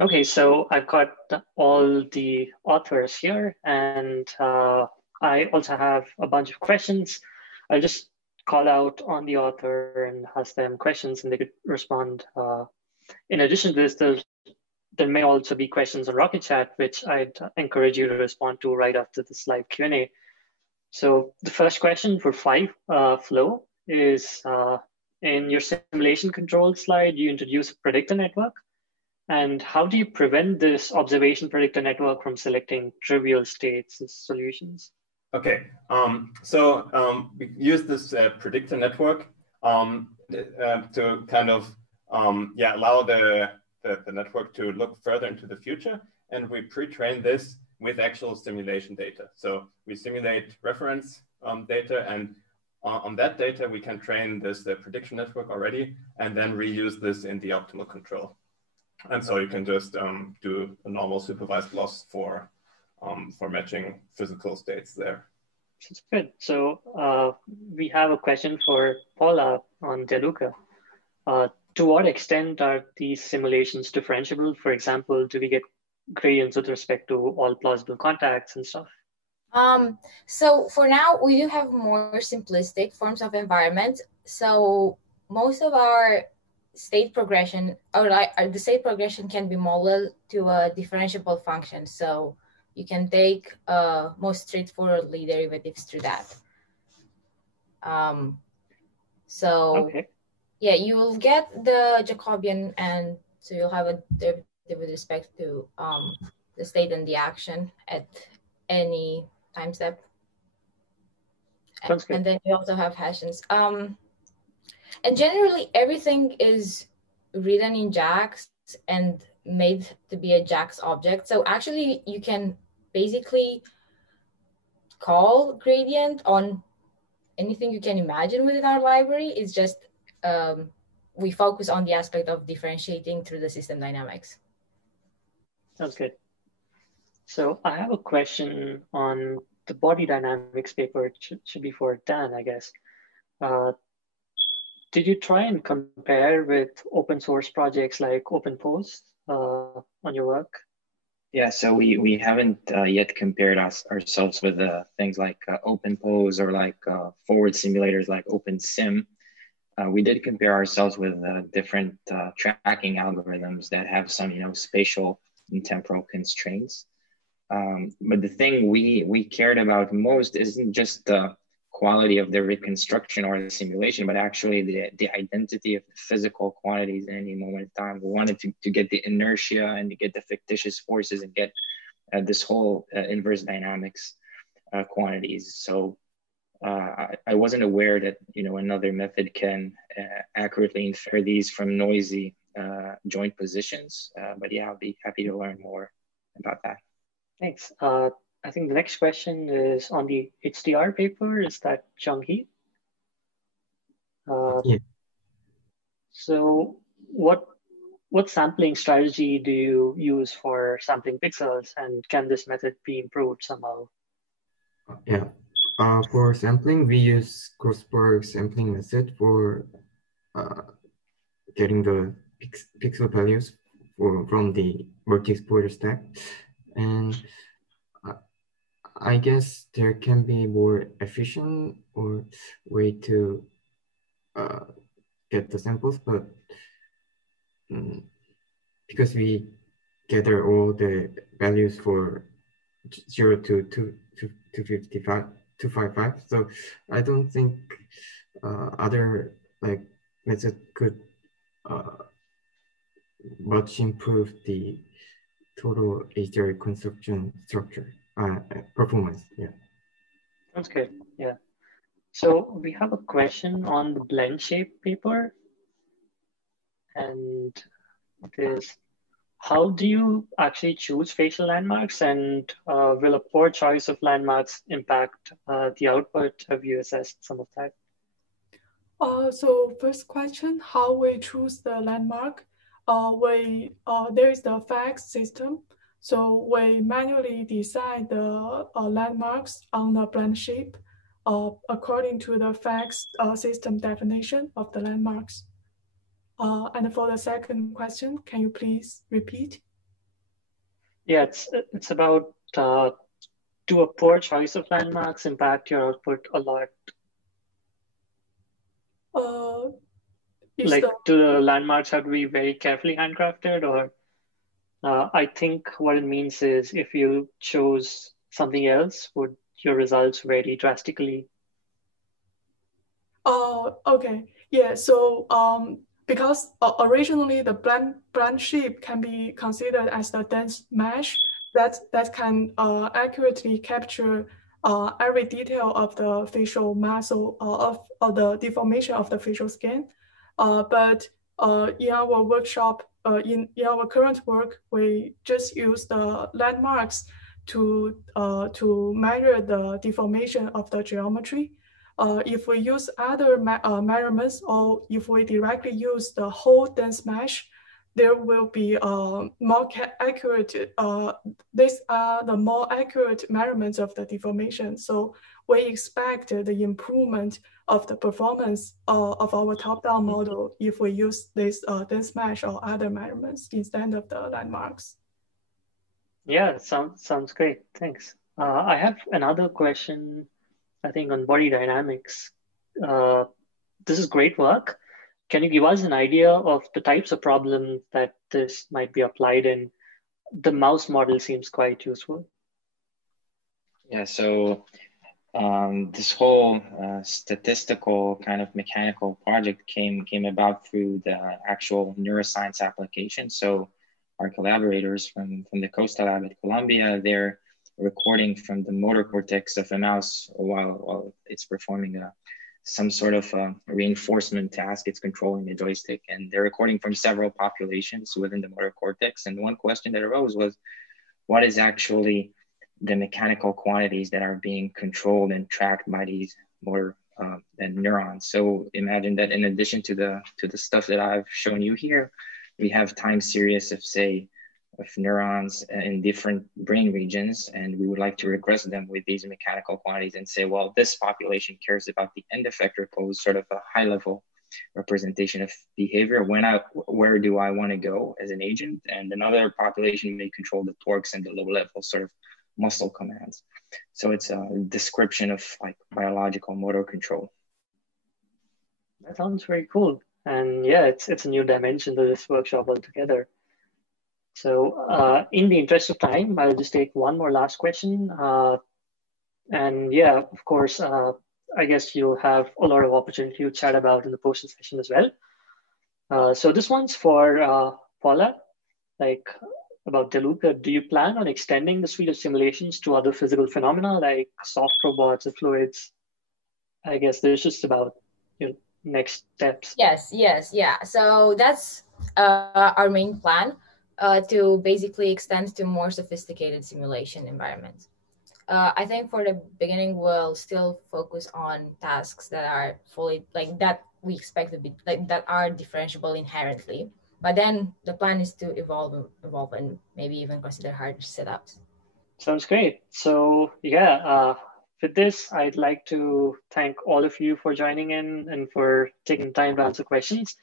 Okay, so I've got all the authors here, and I also have a bunch of questions. I'll just call out on the author and ask them questions, and they could respond. In addition to this, there may also be questions on Rocket Chat, which I'd encourage you to respond to right after this live Q&A. So the first question for phiflow is, in your simulation control slide, you introduce a predictor network. And how do you prevent this observation predictor network from selecting trivial states as solutions? Okay, we use this predictor network to kind of allow the network to look further into the future, and we pre-train this with actual simulation data. So we simulate reference data, and on that data we can train this prediction network already, and then reuse this in the optimal control. And so you can just do a normal supervised loss for matching physical states there. That's good. So we have a question for Paula on DELUCA. To what extent are these simulations differentiable? For example, do we get gradients with respect to all plausible contacts and stuff? So for now, we do have more simplistic forms of environment. So most of our state progression, the state progression can be modeled to a differentiable function. So you can take most straightforwardly derivatives through that. Okay. Yeah, you will get the Jacobian, and so you'll have a derivative with respect to the state and the action at any time step. Sounds good. And then you also have Hessians. And generally, everything is written in JAX and made to be a JAX object. So actually, you can basically call gradient on anything you can imagine within our library. It's just we focus on the aspect of differentiating through the system dynamics. Sounds good. So I have a question on the body dynamics paper. It should be for Dan, I guess. Did you try and compare with open source projects like OpenPose on your work? Yeah, so we haven't yet compared ourselves with things like OpenPose or like forward simulators like OpenSim. We did compare ourselves with different tracking algorithms that have some, spatial and temporal constraints. But the thing we cared about most isn't just the quality of the reconstruction or the simulation, but actually the identity of the physical quantities in any moment in time. We wanted to get the inertia and to get the fictitious forces and get this whole inverse dynamics quantities. So I wasn't aware that another method can accurately infer these from noisy joint positions. But yeah, I'll be happy to learn more about that. Thanks. I think the next question is on the HDR paper. Is that Jung-hee? Yeah. So what sampling strategy do you use for sampling pixels, and can this method be improved somehow? Yeah. For sampling, we use Grossberg sampling method for getting the pixel values from the multi-exposure stack. And I guess there can be more efficient or way to get the samples, but because we gather all the values for 0 to 255, so I don't think other method could much improve the total HDR construction structure. Performance, yeah. That's good, yeah. So we have a question on the Blendshape paper, and it is, how do you actually choose facial landmarks, and will a poor choice of landmarks impact the output? Have you assessed some of that? So first question, how we choose the landmark? There is the FACS system. So we manually decide the landmarks on the Blendshape according to the FACS system definition of the landmarks. And for the second question, can you please repeat? Yeah, it's about do a poor choice of landmarks impact your output a lot? Like, do the landmarks have to be very carefully handcrafted, or I think what it means is if you chose something else, would your results vary drastically? Okay. Yeah. So because originally the blend shape can be considered as the dense mesh that can accurately capture every detail of the facial muscle of the deformation of the facial skin. But in our workshop, in our current work, we just use the landmarks to measure the deformation of the geometry. If we use other measurements, or if we directly use the whole dense mesh, there will be more accurate, these are the more accurate measurements of the deformation. So we expect the improvement of the performance of our top-down model if we use this dense mesh or other measurements instead of the landmarks. Yeah, sounds great. Thanks. I have another question, I think, on body dynamics. This is great work. Can you give us an idea of the types of problems that this might be applied in? The mouse model seems quite useful. Yeah, so this whole statistical kind of mechanical project came about through the actual neuroscience application. So our collaborators from the Costa Lab at Columbia, they're recording from the motor cortex of a mouse while it's performing some sort of reinforcement task. It's controlling the joystick, and they're recording from several populations within the motor cortex. And one question that arose was, what is actually the mechanical quantities that are being controlled and tracked by these motor and neurons? So imagine that in addition to the stuff that I've shown you here, we have time series of, say, of neurons in different brain regions, and we would like to regress them with these mechanical quantities and say, well, this population cares about the end effector pose, sort of a high level representation of behavior. Where do I want to go as an agent? And another population may control the torques and the low level sort of muscle commands. So it's a description of like biological motor control. That sounds very cool. And yeah, it's a new dimension to this workshop altogether. So in the interest of time, I'll just take one more last question. And yeah, of course, I guess you'll have a lot of opportunity to chat about in the post session as well. So this one's for Paula, like about DELUCA. Do you plan on extending the suite of simulations to other physical phenomena like soft robots or fluids? I guess there's just about next steps. Yes, yeah. So that's our main plan. To basically extend to more sophisticated simulation environments. I think for the beginning, we'll still focus on tasks that are fully, like that we expect to be, like that are differentiable inherently. But then the plan is to evolve and maybe even consider harder setups. Sounds great. So yeah, with this, I'd like to thank all of you for joining in and for taking time to answer questions.